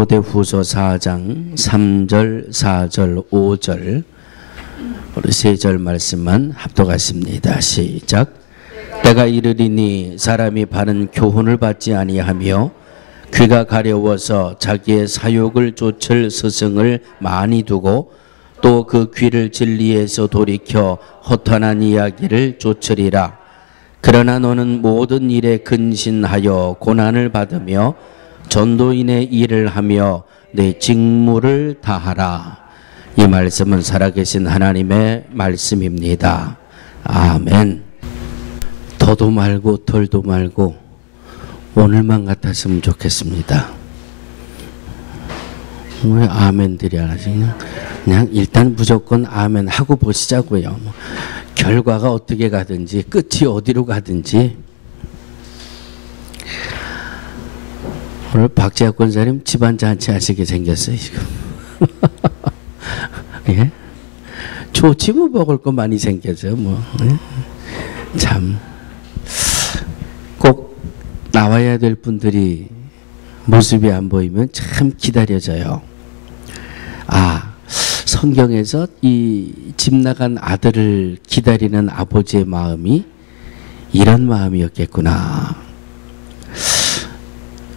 디모데후서 4장 3절, 4절, 5절 우리 세 절 말씀만 합독하십니다. 시작. 때가 이르리니 사람이 바른 교훈을 받지 아니하며 귀가 가려워서 자기의 사욕을 쫓을 스승을 많이 두고 또 그 귀를 진리에서 돌이켜 허탄한 이야기를 쫓으리라. 그러나 너는 모든 일에 근신하여 고난을 받으며 전도인의 일을 하며 내 직무를 다하라. 이 말씀은 살아계신 하나님의 말씀입니다. 아멘. 더도 말고 덜도 말고 오늘만 같았으면 좋겠습니다. 왜 아멘들이 안 하지? 그냥 일단 무조건 아멘 하고 보시자고요. 결과가 어떻게 가든지 끝이 어디로 가든지. 오늘 박재학 권사님 집안 잔치 하시게 생겼어요 지금. 예? 좋지 뭐 먹을 거 많이 생겨서 뭐. 예? 참 꼭 나와야 될 분들이 모습이 안 보이면 참 기다려져요. 아, 성경에서 이 집 나간 아들을 기다리는 아버지의 마음이 이런 마음이었겠구나.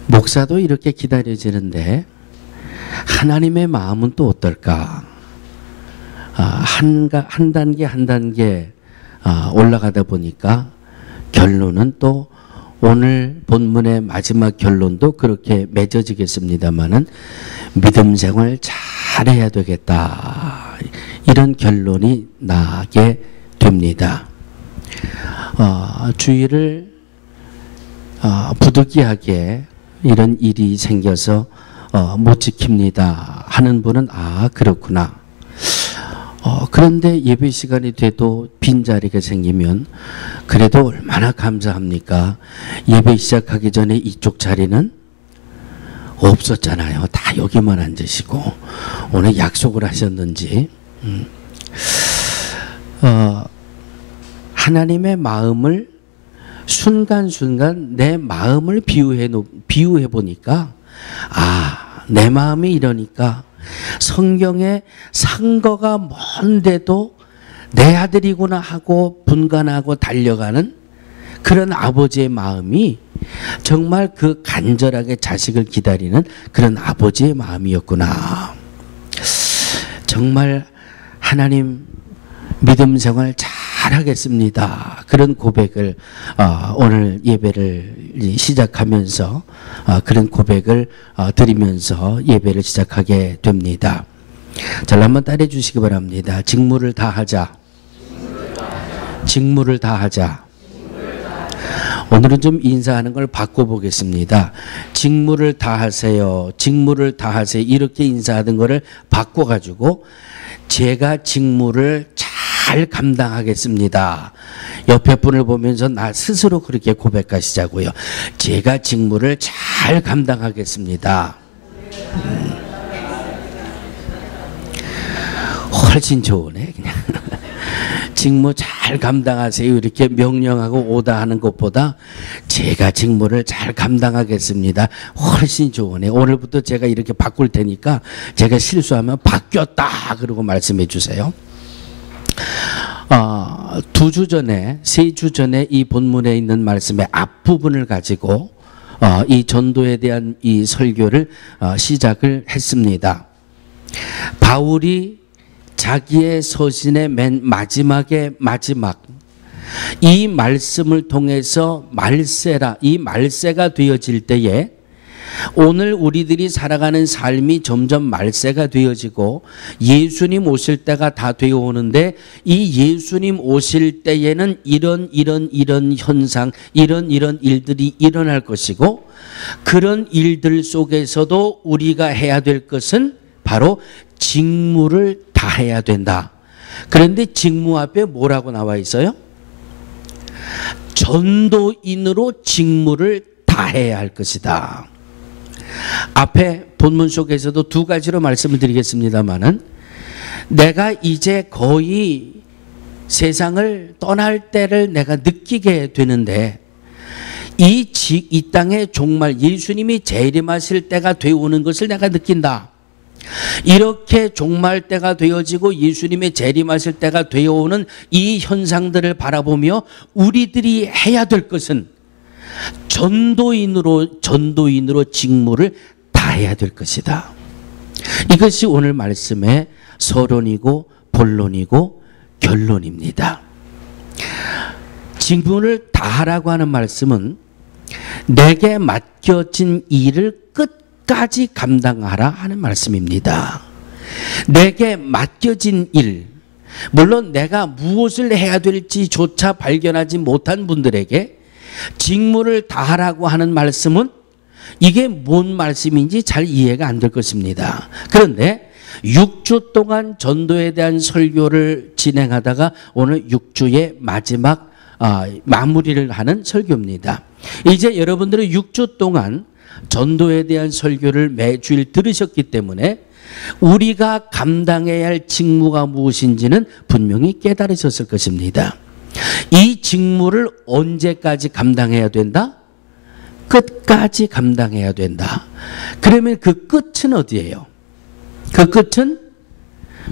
목사도 이렇게 기다려지는데 하나님의 마음은 또 어떨까? 한 단계 한 단계 올라가다 보니까 결론은 또 오늘 본문의 마지막 결론도 그렇게 맺어지겠습니다마는 믿음 생활 잘해야 되겠다. 이런 결론이 나게 됩니다. 주의를 부득이하게 이런 일이 생겨서 못 지킵니다 하는 분은 그렇구나. 그런데 예배 시간이 돼도 빈자리가 생기면 그래도 얼마나 감사합니까? 예배 시작하기 전에 이쪽 자리는 없었잖아요. 다 여기만 앉으시고 오늘 약속을 하셨는지. 하나님의 마음을 순간순간 내 마음을 비유해 보니까 내 마음이 이러니까 성경에 상거가 먼데도 내 아들이구나 하고 분간하고 달려가는 그런 아버지의 마음이 정말 그 간절하게 자식을 기다리는 그런 아버지의 마음이었구나. 정말 하나님 믿음 생활 잘하겠습니다. 그런 고백을 오늘 예배를 시작하면서 그런 고백을 드리면서 예배를 시작하게 됩니다. 잘 한번 따라해 주시기 바랍니다. 직무를 다하자. 직무를 다하자. 오늘은 좀 인사하는 걸 바꿔보겠습니다. 직무를 다하세요. 직무를 다하세요. 이렇게 인사하던 거를 바꿔가지고 제가 직무를 잘 감당하겠습니다. 옆에 분을 보면서 나 스스로 그렇게 고백하시자고요. 제가 직무를 잘 감당하겠습니다. 훨씬 좋으네 그냥. 직무 잘 감당하세요 이렇게 명령하고 오다 하는 것보다 제가 직무를 잘 감당하겠습니다. 훨씬 좋으네. 오늘부터 제가 이렇게 바꿀 테니까 제가 실수하면 바뀌었다 그러고 말씀해 주세요. 2주 전에 3주 전에 이 본문에 있는 말씀의 앞부분을 가지고 이 전도에 대한 이 설교를 시작을 했습니다. 바울이 자기의 서신의 맨 마지막의 마지막 이 말씀을 통해서 말세라 이 말세가 되어질 때에 오늘 우리들이 살아가는 삶이 점점 말세가 되어지고 예수님 오실 때가 다 되어 오는데 이 예수님 오실 때에는 이런 현상 이런 일들이 일어날 것이고 그런 일들 속에서도 우리가 해야 될 것은 바로 직무를 다해야 된다. 그런데 직무 앞에 뭐라고 나와 있어요? 전도인으로 직무를 다해야 할 것이다. 앞에 본문 속에서도 2가지로 말씀을 드리겠습니다마는 내가 이제 거의 세상을 떠날 때를 내가 느끼게 되는데 이 땅에 정말 예수님이 재림하실 때가 되어오는 것을 내가 느낀다. 이렇게 종말 때가 되어지고 예수님의 재림하실 때가 되어오는 이 현상들을 바라보며 우리들이 해야 될 것은 전도인으로 직무를 다해야 될 것이다. 이것이 오늘 말씀의 서론이고 본론이고 결론입니다. 직무를 다하라고 하는 말씀은 내게 맡겨진 일을 끝까지 감당하라 하는 말씀입니다. 내게 맡겨진 일, 물론 내가 무엇을 해야 될지조차 발견하지 못한 분들에게 직무를 다하라고 하는 말씀은 이게 뭔 말씀인지 잘 이해가 안 될 것입니다. 그런데 6주 동안 전도에 대한 설교를 진행하다가 오늘 6주의 마지막 마무리를 하는 설교입니다. 이제 여러분들은 6주 동안 전도에 대한 설교를 매주일 들으셨기 때문에 우리가 감당해야 할 직무가 무엇인지는 분명히 깨달으셨을 것입니다. 이 직무를 언제까지 감당해야 된다? 끝까지 감당해야 된다. 그러면 그 끝은 어디예요? 그 끝은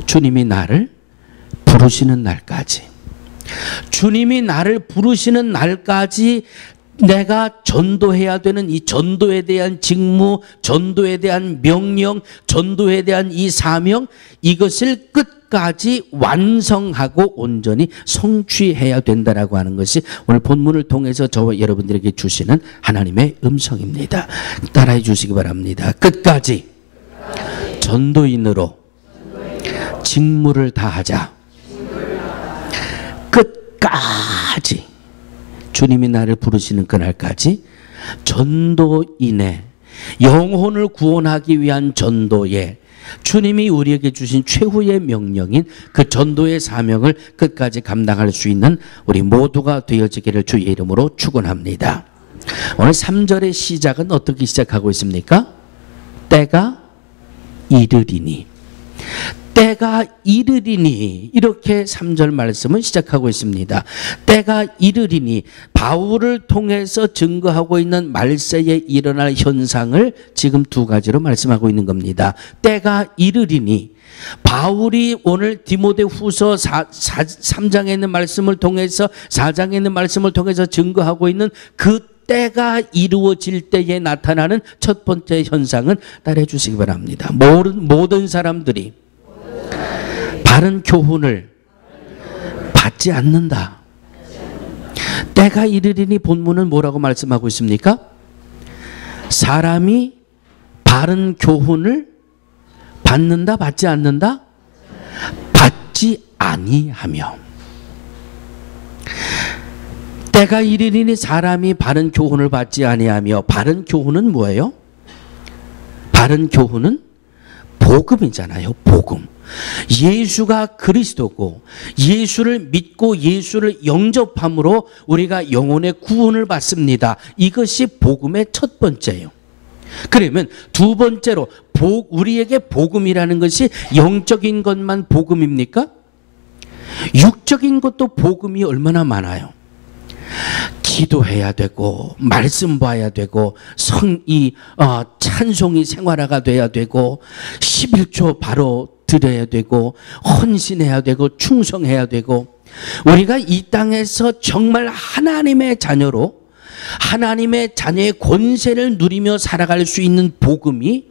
주님이 나를 부르시는 날까지. 주님이 나를 부르시는 날까지 내가 전도해야 되는 이 전도에 대한 직무, 전도에 대한 명령, 전도에 대한 이 사명, 이것을 끝까지 완성하고 온전히 성취해야 된다라고 하는 것이 오늘 본문을 통해서 저와 여러분들에게 주시는 하나님의 음성입니다. 따라해 주시기 바랍니다. 끝까지 전도인으로 직무를 다하자. 끝까지 주님이 나를 부르시는 그날까지 전도인의 영혼을 구원하기 위한 전도에 주님이 우리에게 주신 최후의 명령인 그 전도의 사명을 끝까지 감당할 수 있는 우리 모두가 되어지기를 주의 이름으로 축원합니다. 오늘 3절의 시작은 어떻게 시작하고 있습니까? 때가 이르리니. 때가 이르리니, 이렇게 3절 말씀을 시작하고 있습니다. 때가 이르리니, 바울을 통해서 증거하고 있는 말세에 일어날 현상을 지금 두 가지로 말씀하고 있는 겁니다. 때가 이르리니, 바울이 오늘 디모데 후서 3장에 있는 말씀을 통해서 4장에 있는 말씀을 통해서 증거하고 있는 그 때가 이루어질 때에 나타나는 첫 번째 현상은 따라해 주시기 바랍니다. 모든 사람들이 바른 교훈을 받지 않는다. 때가 이르리니 본문은 뭐라고 말씀하고 있습니까? 사람이 바른 교훈을 받는다, 받지 않는다? 받지 아니하며. 때가 이르리니 사람이 바른 교훈을 받지 아니하며. 바른 교훈은 뭐예요? 바른 교훈은 복음이잖아요. 복음. 예수가 그리스도고 예수를 믿고 예수를 영접함으로 우리가 영혼의 구원을 받습니다. 이것이 복음의 첫 번째예요. 그러면 두 번째로 우리에게 복음이라는 것이 영적인 것만 복음입니까? 육적인 것도 복음이 얼마나 많아요. 기도해야 되고 말씀 봐야 되고 찬송이 생활화가 돼야 되고 11조 바로 드려야 되고 헌신해야 되고 충성해야 되고 우리가 이 땅에서 정말 하나님의 자녀로 하나님의 자녀의 권세를 누리며 살아갈 수 있는 복음이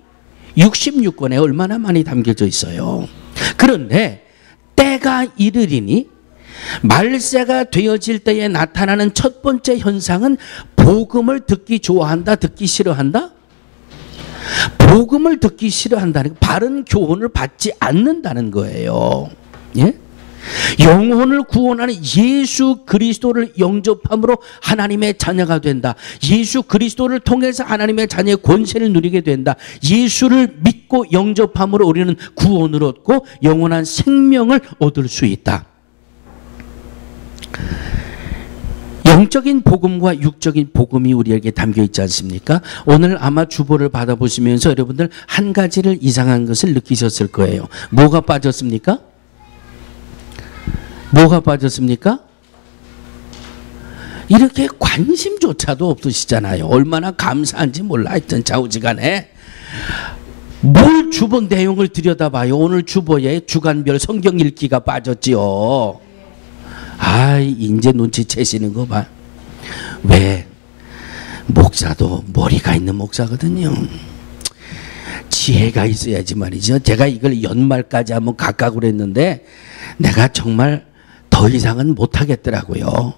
66권에 얼마나 많이 담겨져 있어요. 그런데 때가 이르리니 말세가 되어질 때에 나타나는 첫 번째 현상은 복음을 듣기 좋아한다, 듣기 싫어한다? 복음을 듣기 싫어한다는, 바른 교훈을 받지 않는다는 거예요. 예? 영혼을 구원하는 예수 그리스도를 영접함으로 하나님의 자녀가 된다. 예수 그리스도를 통해서 하나님의 자녀의 권세를 누리게 된다. 예수를 믿고 영접함으로 우리는 구원을 얻고 영원한 생명을 얻을 수 있다. 영적인 복음과 육적인 복음이 우리에게 담겨 있지 않습니까? 오늘 아마 주보를 받아보시면서 여러분들 한 가지를 이상한 것을 느끼셨을 거예요. 뭐가 빠졌습니까? 뭐가 빠졌습니까? 이렇게 관심조차도 없으시잖아요. 얼마나 감사한지 몰라. 하여튼 좌우지간에 뭘 주보 내용을 들여다봐요. 오늘 주보에 주간별 성경 읽기가 빠졌지요. 이제 눈치채시는 거 봐. 왜? 목사도 머리가 있는 목사거든요. 지혜가 있어야지 말이죠. 제가 이걸 연말까지 한번 각각으로 했는데 내가 정말 더 이상은 못하겠더라고요.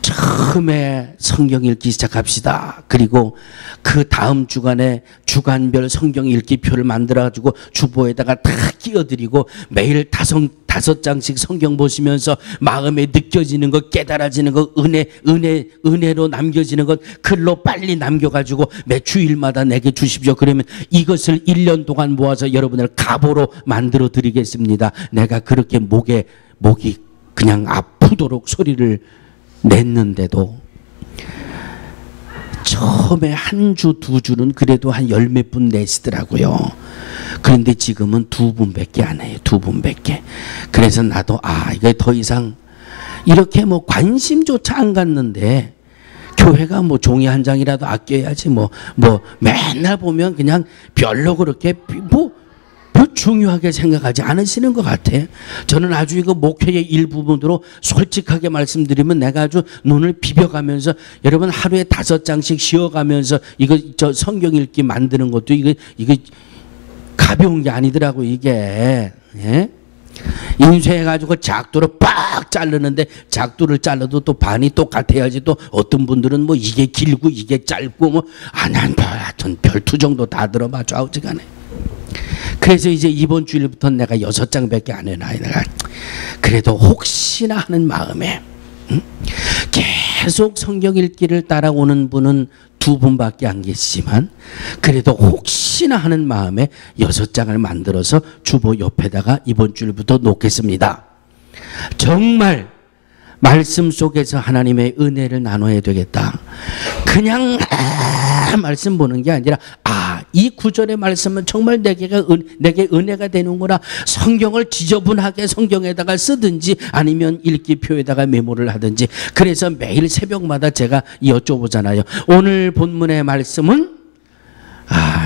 처음에 성경 읽기 시작합시다. 그리고 그 다음 주간에 주간별 성경 읽기 표를 만들어가지고 주보에다가 다 끼워드리고 매일 다섯 장씩 성경 보시면서 마음에 느껴지는 것, 깨달아지는 것, 은혜로 남겨지는 것 글로 빨리 남겨가지고 매 주일마다 내게 주십시오. 그러면 이것을 1년 동안 모아서 여러분을 갑오로 만들어 드리겠습니다. 내가 그렇게 목이 그냥 아프도록 소리를 냈는데도 처음에 한 주, 두 주는 그래도 한 열 몇 분 내시더라고요. 그런데 지금은 두 분밖에 안 해요. 두 분밖에. 그래서 나도 이게 더 이상 이렇게 뭐 관심조차 안 갖는데 교회가 뭐 종이 한 장이라도 아껴야지 뭐 맨날 보면 그냥 별로 그렇게 뭐 중요하게 생각하지 않으시는 것 같아. 저는 아주 이거 목회의 일부분으로 솔직하게 말씀드리면 내가 아주 눈을 비벼가면서 여러분 하루에 5장씩 쉬어가면서 저 성경 읽기 만드는 것도 이거 가벼운 게 아니더라고 이게. 예? 인쇄해가지고 작도로 빡 자르는데 작도를 잘라도 또 반이 똑같아야지. 또 어떤 분들은 뭐 이게 길고 이게 짧고 뭐 하여튼 별투 정도 다 들어봐 좌우지간에. 그래서 이제 이번 주일부터 내가 6장밖에 안 해놔. 내가 그래도 혹시나 하는 마음에 계속 성경 읽기를 따라오는 분은 2분밖에 안 계시지만 그래도 혹시나 하는 마음에 6장을 만들어서 주보 옆에다가 이번 주일부터 놓겠습니다. 정말 말씀 속에서 하나님의 은혜를 나눠야 되겠다. 그냥 말씀 보는 게 아니라 이 구절의 말씀은 정말 내게 은혜가 되는구나. 성경을 지저분하게 성경에다가 쓰든지 아니면 읽기표에다가 메모를 하든지. 그래서 매일 새벽마다 제가 여쭤보잖아요. 오늘 본문의 말씀은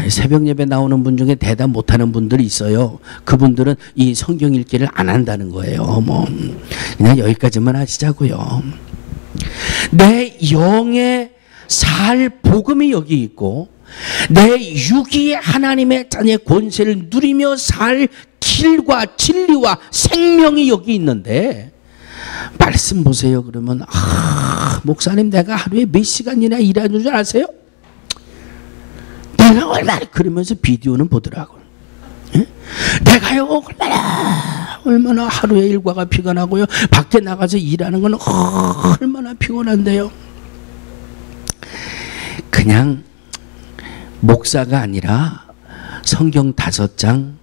새벽 예배 나오는 분 중에 대답 못하는 분들이 있어요. 그분들은 이 성경 읽기를 안 한다는 거예요. 그냥 여기까지만 하시자고요. 내 영의 살 복음이 여기 있고 내 육이 하나님의 자녀의 권세를 누리며 살 길과 진리와 생명이 여기 있는데 말씀 보세요. 그러면 목사님 내가 하루에 몇 시간이나 일하는 줄 아세요? 내가 얼마나 그러면서 비디오는 보더라고. 예? 내가요 얼마나 하루에 일과가 피곤하고요. 밖에 나가서 일하는 건 얼마나 피곤한데요. 그냥 목사가 아니라 성경 5장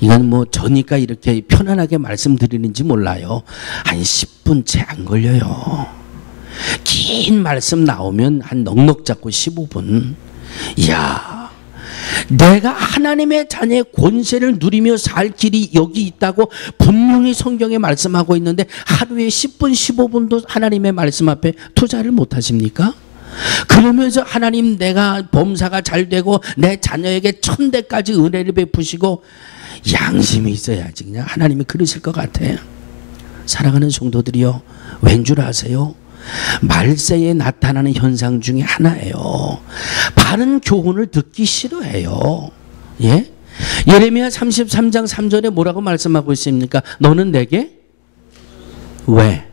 이건 뭐 저니까 이렇게 편안하게 말씀드리는지 몰라요. 한 10분 채 안 걸려요. 긴 말씀 나오면 한 넉넉 잡고 15분. 이야, 내가 하나님의 자녀의 권세를 누리며 살 길이 여기 있다고 분명히 성경에 말씀하고 있는데 하루에 10분 15분도 하나님의 말씀 앞에 투자를 못 하십니까? 그러면서 하나님 내가 범사가 잘 되고 내 자녀에게 1000대까지 은혜를 베푸시고 양심이 있어야지 그냥 하나님이 그러실 것 같아요. 사랑하는 성도들이요, 왠 줄 아세요? 말세에 나타나는 현상 중에 하나예요. 바른 교훈을 듣기 싫어해요. 예? 예레미야 33장 3절에 뭐라고 말씀하고 있습니까? 너는 내게 왜?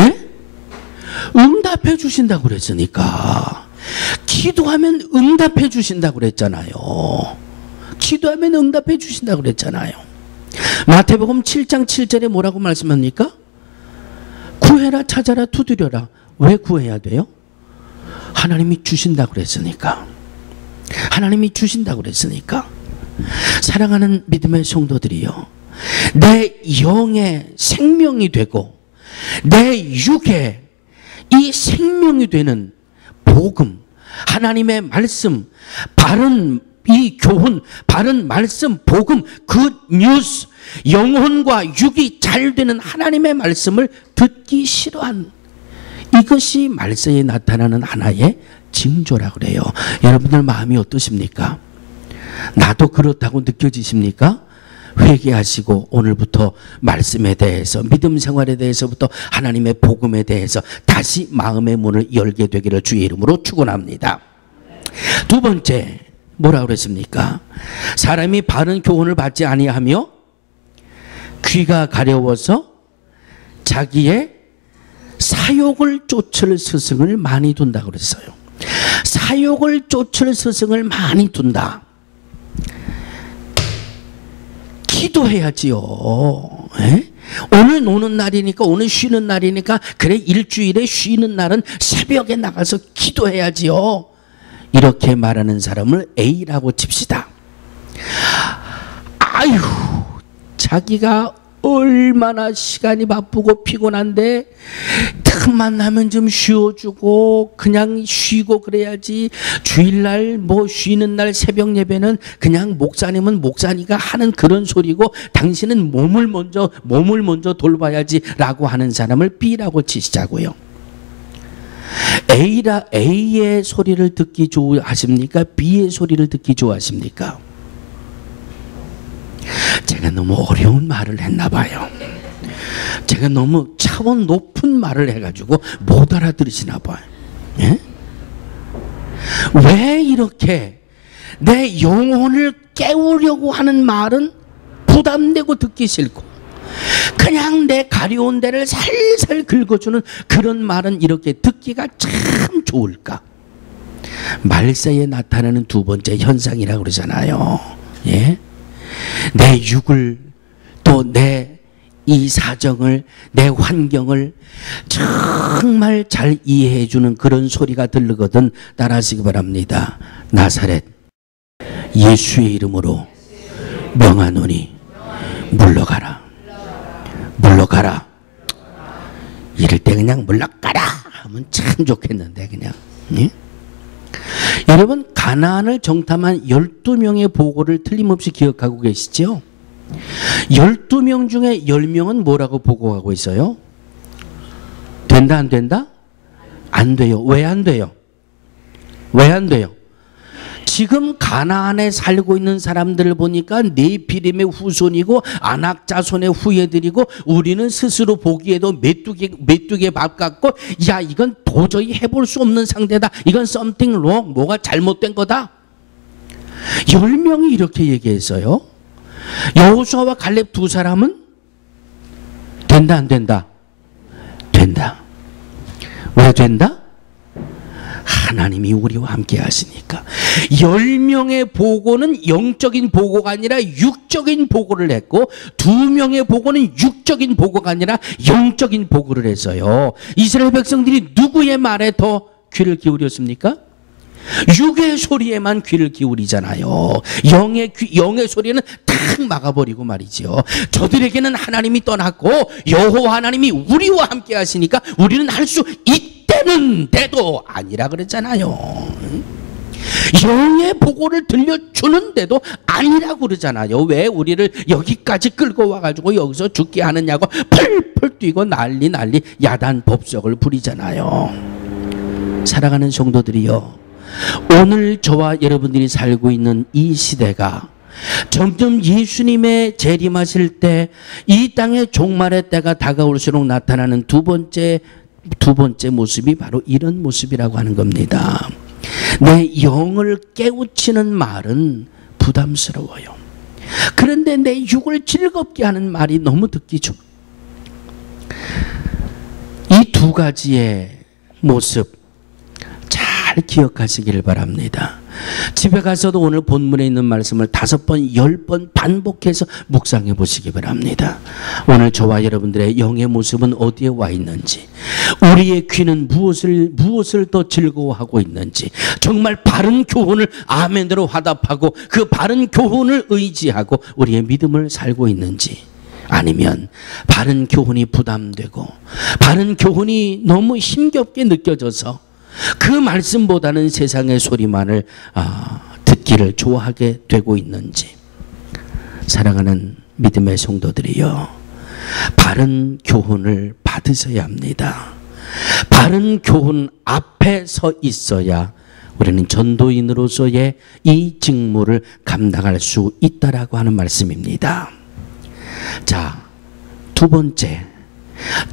예? 응답해 주신다고 그랬으니까. 기도하면 응답해 주신다고 그랬잖아요. 기도하면 응답해 주신다고 그랬잖아요. 마태복음 7장 7절에 뭐라고 말씀합니까? 구해라, 찾아라, 두드려라. 왜 구해야 돼요? 하나님이 주신다고 그랬으니까. 하나님이 주신다고 그랬으니까. 사랑하는 믿음의 성도들이요, 내 영의 생명이 되고 내 육의 이 생명이 되는 복음, 하나님의 말씀, 바른 이 교훈, 바른 말씀, 복음, 굿 뉴스, 영혼과 육이 잘 되는 하나님의 말씀을 듣기 싫어한, 이것이 말세에 나타나는 하나의 징조라고 그래요. 여러분들 마음이 어떠십니까? 나도 그렇다고 느껴지십니까? 회개하시고 오늘부터 말씀에 대해서, 믿음 생활에 대해서부터 하나님의 복음에 대해서 다시 마음의 문을 열게 되기를 주의 이름으로 축원합니다. 두 번째, 뭐라고 그랬습니까? 사람이 바른 교훈을 받지 아니하며 귀가 가려워서 자기의 사욕을 쫓을 스승을 많이 둔다고 그랬어요. 사욕을 쫓을 스승을 많이 둔다. 기도해야지요. 에? 오늘 노는 날이니까, 오늘 쉬는 날이니까, 그래 일주일에 쉬는 날은 새벽에 나가서 기도해야지요. 이렇게 말하는 사람을 A라고 칩시다. 아유, 자기가 얼마나 시간이 바쁘고 피곤한데 틈만 나면 좀 쉬어주고 그냥 쉬고 그래야지. 주일날 뭐 쉬는 날 새벽 예배는 그냥 목사님은 목사니까 하는 그런 소리고 당신은 몸을 먼저 돌봐야지 라고 하는 사람을 B라고 치시자고요. A의 소리를 듣기 좋아하십니까? B의 소리를 듣기 좋아하십니까? 제가 너무 어려운 말을 했나 봐요. 제가 너무 차원 높은 말을 해가지고 못 알아들으시나 봐요. 예? 왜 이렇게 내 영혼을 깨우려고 하는 말은 부담되고 듣기 싫고, 그냥 내 가려운 데를 살살 긁어주는 그런 말은 이렇게 듣기가 참 좋을까? 말세에 나타나는 두 번째 현상이라고 그러잖아요. 예? 내 육을, 또 내 이 사정을, 내 환경을 정말 잘 이해해주는 그런 소리가 들리거든 따라하시기 바랍니다. 나사렛 예수의 이름으로 명하노니 물러가라. 물러가라. 이럴 때 그냥 물러가라 하면 참 좋겠는데 그냥. 예? 여러분, 가나안을 정탐한 12명의 보고를 틀림없이 기억하고 계시죠? 12명 중에 10명은 뭐라고 보고하고 있어요? 된다 안 된다? 안 돼요. 왜 안 돼요? 왜 안 돼요? 지금 가나안에 살고 있는 사람들을 보니까 네피림의 후손이고 아낙 자손의 후예들이고, 우리는 스스로 보기에도 메뚜기 밥 같고, 야 이건 도저히 해볼 수 없는 상대다. 이건 something wrong, 뭐가 잘못된 거다. 10명이 이렇게 얘기했어요. 여호수아와 갈렙 두 사람은 된다 안 된다? 된다. 왜 된다? 하나님이 우리와 함께 하시니까. 10명의 보고는 영적인 보고가 아니라 육적인 보고를 했고, 2명의 보고는 육적인 보고가 아니라 영적인 보고를 했어요. 이스라엘 백성들이 누구의 말에 더 귀를 기울였습니까? 육의 소리에만 귀를 기울이잖아요. 영의 소리는 탁 막아버리고 말이죠. 저들에게는 하나님이 떠났고 여호와 하나님이 우리와 함께 하시니까 우리는 할 수 있다는데도 아니라 그랬잖아요. 영의 보고를 들려주는데도 아니라고 그러잖아요. 왜 우리를 여기까지 끌고 와가지고 여기서 죽게 하느냐고 펄펄 뛰고 난리 야단 법석을 부리잖아요. 사랑하는 성도들이요, 오늘 저와 여러분들이 살고 있는 이 시대가 점점 예수님의 재림하실 때 이 땅의 종말의 때가 다가올수록 나타나는 두 번째 모습이 바로 이런 모습이라고 하는 겁니다. 내 영을 깨우치는 말은 부담스러워요. 그런데 내 육을 즐겁게 하는 말이 너무 듣기 좋아요. 이 두 가지의 모습 잘 기억하시기를 바랍니다. 집에 가서도 오늘 본문에 있는 말씀을 5번, 10번 반복해서 묵상해 보시기 바랍니다. 오늘 저와 여러분들의 영의 모습은 어디에 와 있는지, 우리의 귀는 무엇을 더 즐거워하고 있는지, 정말 바른 교훈을 아멘으로 화답하고 그 바른 교훈을 의지하고 우리의 믿음을 살고 있는지, 아니면 바른 교훈이 부담되고 바른 교훈이 너무 힘겹게 느껴져서 그 말씀보다는 세상의 소리만을 듣기 길을 좋아하게 되고 있는지. 사랑하는 믿음의 성도들이여, 바른 교훈을 받으셔야 합니다. 바른 교훈 앞에 서 있어야 우리는 전도인으로서의 이 직무를 감당할 수 있다라고 하는 말씀입니다. 자, 두 번째,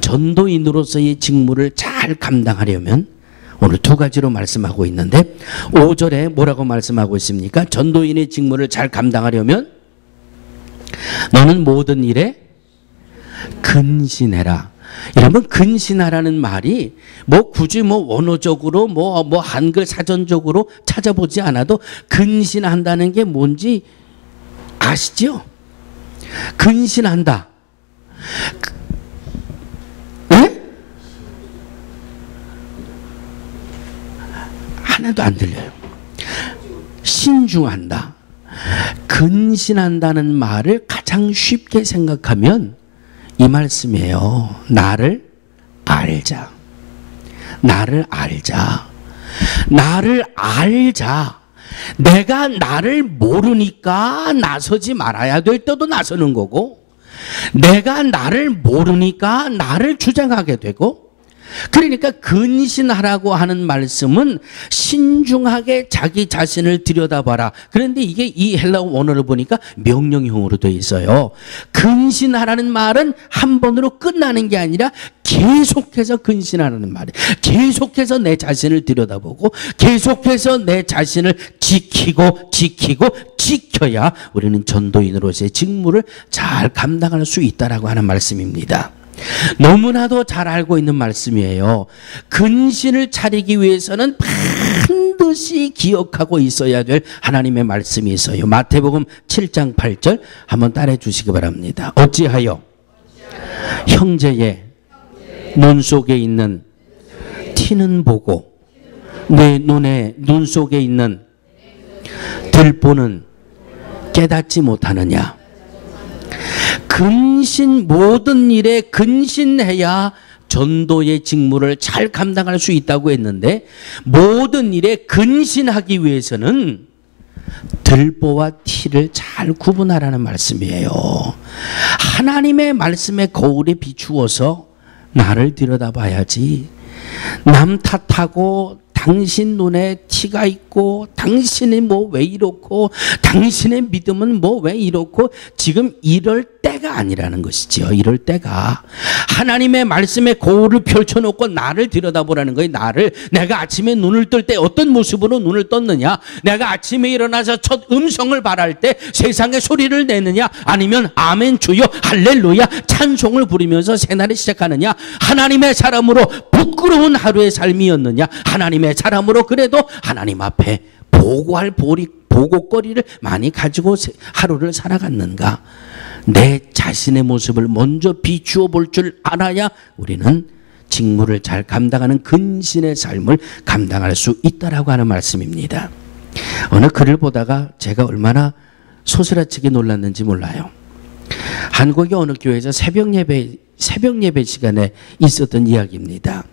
전도인으로서의 직무를 잘 감당하려면 오늘 두 가지로 말씀하고 있는데 5절에 뭐라고 말씀하고 있습니까? 전도인의 직무를 잘 감당하려면 너는 모든 일에 근신해라. 여러분, 근신하라는 말이 뭐 굳이 뭐 원어적으로 뭐 한글 사전적으로 찾아보지 않아도 근신한다는 게 뭔지 아시죠? 근신한다. 네? 하나도 안 들려요. 신중한다. 근신한다는 말을 가장 쉽게 생각하면 이 말씀이에요. 나를 알자. 나를 알자. 나를 알자. 내가 나를 모르니까 나서지 말아야 될 때도 나서는 거고, 내가 나를 모르니까 나를 주장하게 되고, 그러니까 근신하라고 하는 말씀은 신중하게 자기 자신을 들여다봐라. 그런데 이게 이 헬라어 원어를 보니까 명령형으로 되어 있어요. 근신하라는 말은 한 번으로 끝나는 게 아니라 계속해서 근신하라는 말이에요. 계속해서 내 자신을 들여다보고 계속해서 내 자신을 지키고 지켜야 우리는 전도인으로서의 직무를 잘 감당할 수 있다라고 하는 말씀입니다. 너무나도 잘 알고 있는 말씀이에요. 근신을 차리기 위해서는 반드시 기억하고 있어야 될 하나님의 말씀이 있어요. 마태복음 7장 8절 한번 따라해 주시기 바랍니다. 어찌하여 형제의 눈 속에 있는 티는 보고 내 눈 속에 있는 들보는 깨닫지 못하느냐. 근신, 모든 일에 근신해야 전도의 직무를 잘 감당할 수 있다고 했는데, 모든 일에 근신하기 위해서는 들보와 티를 잘 구분하라는 말씀이에요. 하나님의 말씀에 거울에 비추어서 나를 들여다봐야지. 남 탓하고 당신 눈에 티가 있고 당신이 뭐 왜 이렇고 당신의 믿음은 뭐 왜 이렇고 지금 이럴 때가 아니라는 것이지요. 이럴 때가 하나님의 말씀에 거울을 펼쳐놓고 나를 들여다보라는 거예요. 나를. 내가 아침에 눈을 뜰 때 어떤 모습으로 눈을 떴느냐, 내가 아침에 일어나서 첫 음성을 발할 때 세상에 소리를 내느냐, 아니면 아멘 주여 할렐루야 찬송을 부르면서 새날을 시작하느냐, 하나님의 사람으로 부끄러운 하루의 삶이었느냐, 하나님의 사람으로 그래도 하나님 앞에 보고할 보고거리를 많이 가지고 하루를 살아갔는가. 내 자신의 모습을 먼저 비추어 볼 줄 알아야 우리는 직무를 잘 감당하는 근신의 삶을 감당할 수 있다라고 하는 말씀입니다. 어느 글을 보다가 제가 얼마나 소스라치게 놀랐는지 몰라요. 한국의 어느 교회에서 새벽 예배 시간에 있었던 이야기입니다.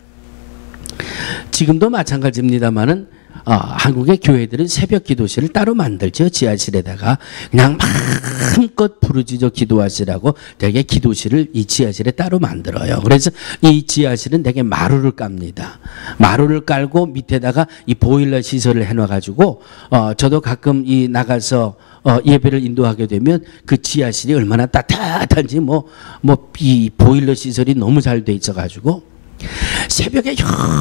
지금도 마찬가지입니다만은 한국의 교회들은 새벽 기도실을 따로 만들죠. 지하실에다가 그냥 마음껏 부르짖어 기도하시라고 되게 기도실을 이 지하실에 따로 만들어요. 그래서 이 지하실은 되게 마루를 깝니다. 마루를 깔고 밑에다가 이 보일러 시설을 해놔가지고 저도 가끔 이 나가서 예배를 인도하게 되면 그 지하실이 얼마나 따뜻한지 이 보일러 시설이 너무 잘 돼 있어가지고 새벽에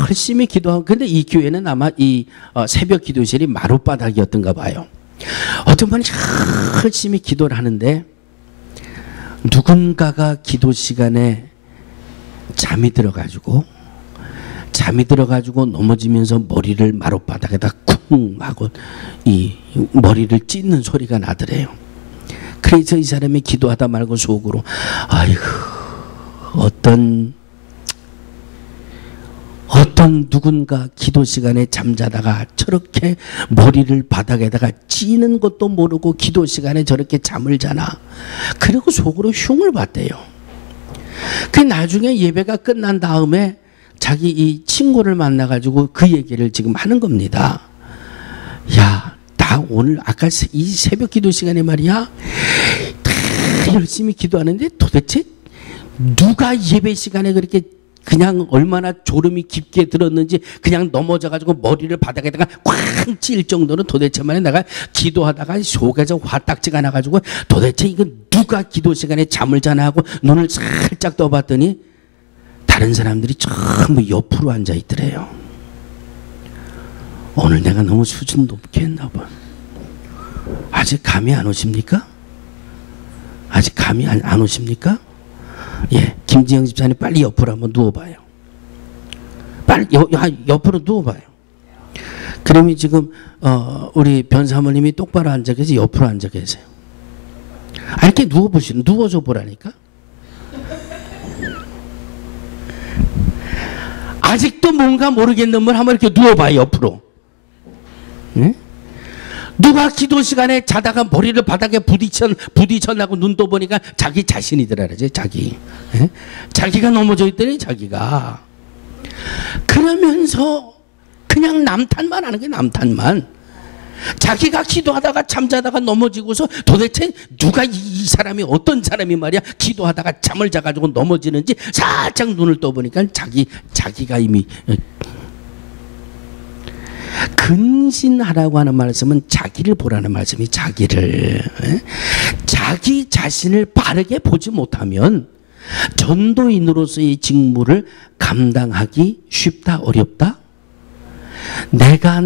열심히 기도하고, 근데 이 교회는 아마 이 새벽 기도실이 마룻바닥이었던가 봐요. 어떤 분이 열심히 기도를 하는데 누군가가 기도 시간에 잠이 들어가지고 넘어지면서 머리를 마룻바닥에다 쿵 하고 이 머리를 찢는 소리가 나더래요. 그래서 이 사람이 기도하다 말고 속으로 아이고, 어떤 누군가 기도 시간에 잠자다가 저렇게 머리를 바닥에다가 찌는 것도 모르고 기도 시간에 저렇게 잠을 자나. 그리고 속으로 흉을 봤대요. 그 나중에 예배가 끝난 다음에 자기 이 친구를 만나가지고 그 얘기를 지금 하는 겁니다. 야, 나 오늘 아까 이 새벽 기도 시간에 말이야 다 열심히 기도하는데 도대체 누가 예배 시간에 그렇게 그냥 얼마나 졸음이 깊게 들었는지 그냥 넘어져가지고 머리를 바닥에다가 쾅 찔 정도는 도대체 말이야 내가 기도하다가 속에서 화딱지가 나가지고 도대체 이거 누가 기도 시간에 잠을 자나 하고 눈을 살짝 떠봤더니 다른 사람들이 전부 옆으로 앉아 있더래요. 오늘 내가 너무 수준 높게 했나 봐. 아직 감이 안 오십니까? 아직 감이 안 오십니까? 예, 김지영 집사님 빨리 옆으로 한번 누워봐요. 빨리 옆으로 누워봐요. 그러면 지금 우리 변사모님이 똑바로 앉아 계세요? 옆으로 앉아 계세요? 이렇게 누워서 보라니까. 아직도 뭔가 모르겠는 분 한번 이렇게 누워봐요, 옆으로. 네? 누가 기도 시간에 자다가 머리를 바닥에 부딪혀나고 눈 떠보니까 자기 자신이더라지, 자기. 네? 자기가 넘어져 있더니 자기가. 그러면서 그냥 남탓만 하는 게 남탓만. 자기가 기도하다가 잠자다가 넘어지고서 도대체 누가 이 사람이 어떤 사람이 말이야 기도하다가 잠을 자가지고 넘어지는지 살짝 눈을 떠보니까 자기가 이미 근신하라고 하는 말씀은 자기를 보라는 말씀이 자기를 자기 자신을 바르게 보지 못하면 전도인으로서의 직무를 감당하기 쉽다 어렵다?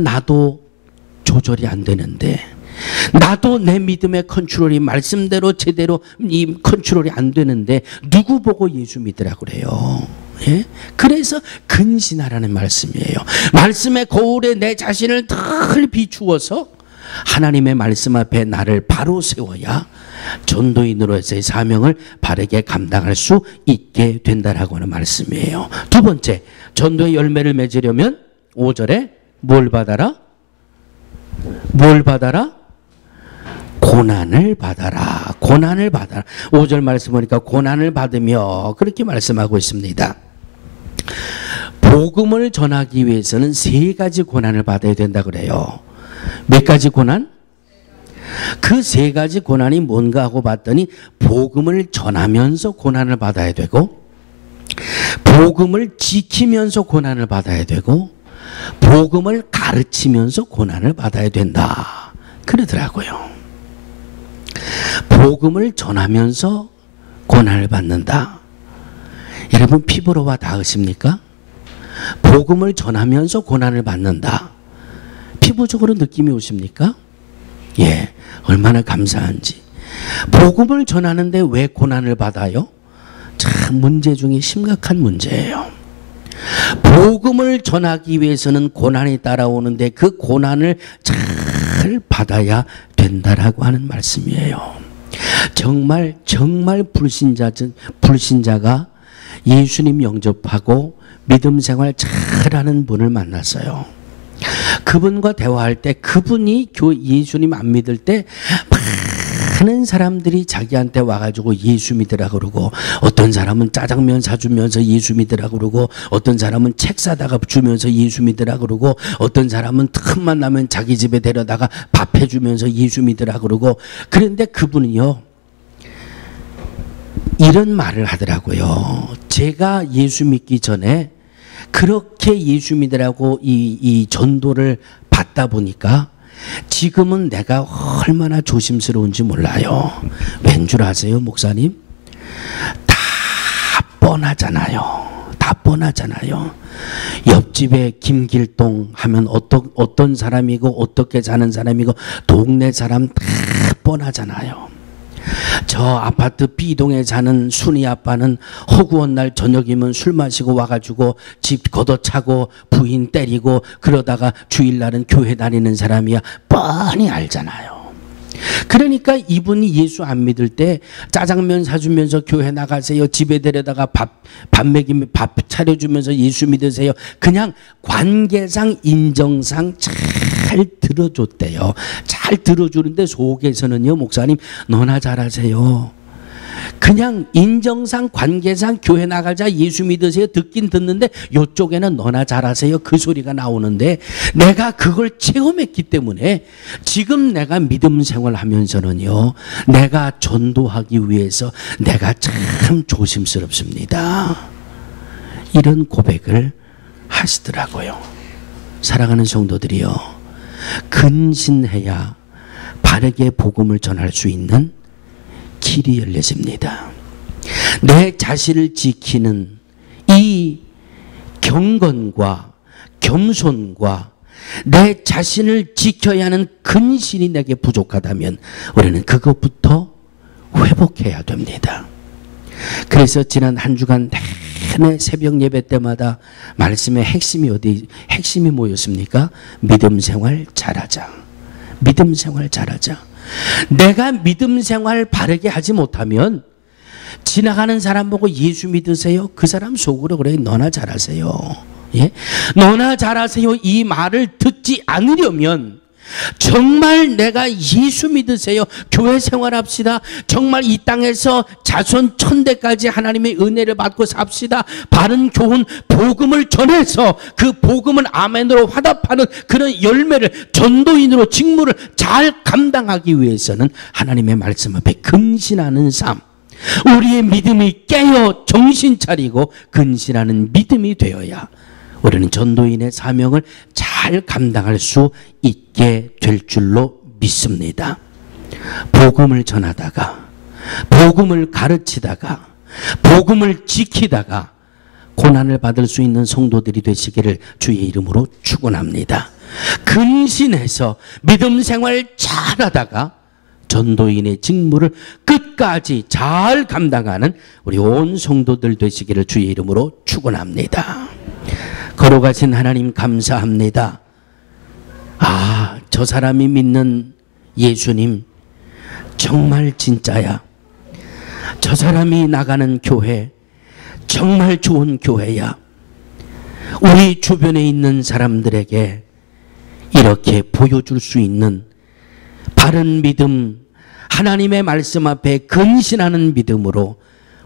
나도 조절이 안 되는데 나도 내 믿음의 컨트롤이 말씀대로 제대로 이 컨트롤이 안 되는데 누구 보고 예수 믿으라고 그래요. 예? 그래서 근신하라는 말씀이에요. 말씀의 거울에 내 자신을 늘 비추어서 하나님의 말씀 앞에 나를 바로 세워야 전도인으로서의 사명을 바르게 감당할 수 있게 된다라고 하는 말씀이에요. 두 번째, 전도의 열매를 맺으려면 5절에 뭘 받아라? 뭘 받아라? 고난을 받아라. 고난을 받아라. 5절 말씀 보니까 고난을 받으며 그렇게 말씀하고 있습니다. 복음을 전하기 위해서는 3가지 고난을 받아야 된다 그래요. 몇 가지 고난? 그 3가지 고난이 뭔가 하고 봤더니 복음을 전하면서 고난을 받아야 되고 복음을 지키면서 고난을 받아야 되고 복음을 가르치면서 고난을 받아야 된다 그러더라고요. 복음을 전하면서 고난을 받는다. 여러분 피부로와 닿으십니까? 복음을 전하면서 고난을 받는다. 피부적으로 느낌이 오십니까? 예, 얼마나 감사한지. 복음을 전하는데 왜 고난을 받아요? 참 문제 중에 심각한 문제예요. 복음을 전하기 위해서는 고난이 따라오는데 그 고난을 잘 받아야 된다라고 하는 말씀이에요. 정말 불신자가 예수님 영접하고 믿음 생활 잘하는 분을 만났어요. 그분과 대화할 때 그분이 예수님 안 믿을 때 많은 사람들이 자기한테 와가지고 예수 믿으라 그러고 어떤 사람은 짜장면 사주면서 예수 믿으라 그러고 어떤 사람은 책 사다가 주면서 예수 믿으라 그러고 어떤 사람은 틈만 나면 자기 집에 데려다가 밥 해주면서 예수 믿으라 그러고 그런데 그분이요 이런 말을 하더라고요. 제가 예수 믿기 전에 그렇게 예수 믿으라고 이 전도를 받다 보니까 지금은 내가 얼마나 조심스러운지 몰라요. 왠 줄 아세요, 목사님? 다 뻔하잖아요. 다 뻔하잖아요. 옆집에 김길동 하면 어떤 사람이고 어떻게 사는 사람이고 동네 사람 다 뻔하잖아요. 저 아파트 B동에 사는 순이 아빠는 허구한 날 저녁이면 술 마시고 와가지고 집 걷어차고 부인 때리고 그러다가 주일날은 교회 다니는 사람이야. 뻔히 알잖아요. 그러니까 이분이 예수 안 믿을 때 짜장면 사주면서 교회 나가세요. 집에 데려다가 밥 차려주면서 예수 믿으세요. 그냥 관계상 인정상 잘 들어줬대요. 잘 들어주는데 속에서는요, 목사님 너나 잘하세요. 그냥 인정상 관계상 교회 나가자 예수 믿으세요 듣긴 듣는데 이쪽에는 너나 잘하세요 그 소리가 나오는데 내가 그걸 체험했기 때문에 지금 내가 믿음 생활하면서는요 내가 전도하기 위해서 내가 참 조심스럽습니다. 이런 고백을 하시더라고요. 사랑하는 성도들이요, 근신해야 바르게 복음을 전할 수 있는 길이 열려집니다. 내 자신을 지키는 이 경건과 겸손과 내 자신을 지켜야 하는 근신이 내게 부족하다면 우리는 그것부터 회복해야 됩니다. 그래서 지난 한 주간 내내 새벽 예배 때마다 말씀의 핵심이 뭐였습니까? 믿음 생활 잘하자. 믿음 생활 잘하자. 내가 믿음 생활 바르게 하지 못하면 지나가는 사람 보고 예수 믿으세요? 그 사람 속으로 그래 너나 잘하세요. 예? 너나 잘하세요 이 말을 듣지 않으려면 정말 내가 예수 믿으세요 교회 생활합시다 정말 이 땅에서 자손 천대까지 하나님의 은혜를 받고 삽시다 바른 교훈 복음을 전해서 그 복음을 아멘으로 화답하는 그런 열매를 전도인으로 직무를 잘 감당하기 위해서는 하나님의 말씀 앞에 근신하는 삶, 우리의 믿음이 깨어 정신 차리고 근신하는 믿음이 되어야 우리는 전도인의 사명을 잘 감당할 수 있게 될 줄로 믿습니다. 복음을 전하다가, 복음을 가르치다가, 복음을 지키다가 고난을 받을 수 있는 성도들이 되시기를 주의 이름으로 축원합니다. 근신해서 믿음 생활 잘하다가 전도인의 직무를 끝까지 잘 감당하는 우리 온 성도들 되시기를 주의 이름으로 축원합니다. 걸어가신 하나님 감사합니다. 아, 저 사람이 믿는 예수님 정말 진짜야. 저 사람이 나가는 교회 정말 좋은 교회야. 우리 주변에 있는 사람들에게 이렇게 보여줄 수 있는 바른 믿음, 하나님의 말씀 앞에 근신하는 믿음으로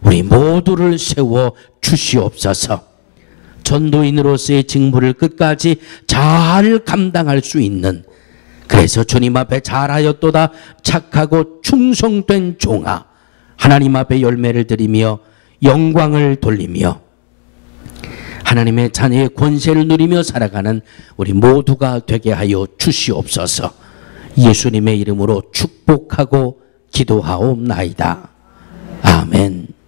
우리 모두를 세워 주시옵소서. 전도인으로서의 직무를 끝까지 잘 감당할 수 있는, 그래서 주님 앞에 잘하였도다 착하고 충성된 종아, 하나님 앞에 열매를 드리며 영광을 돌리며 하나님의 자녀의 권세를 누리며 살아가는 우리 모두가 되게 하여 주시옵소서. 예수님의 이름으로 축복하고 기도하옵나이다. 아멘.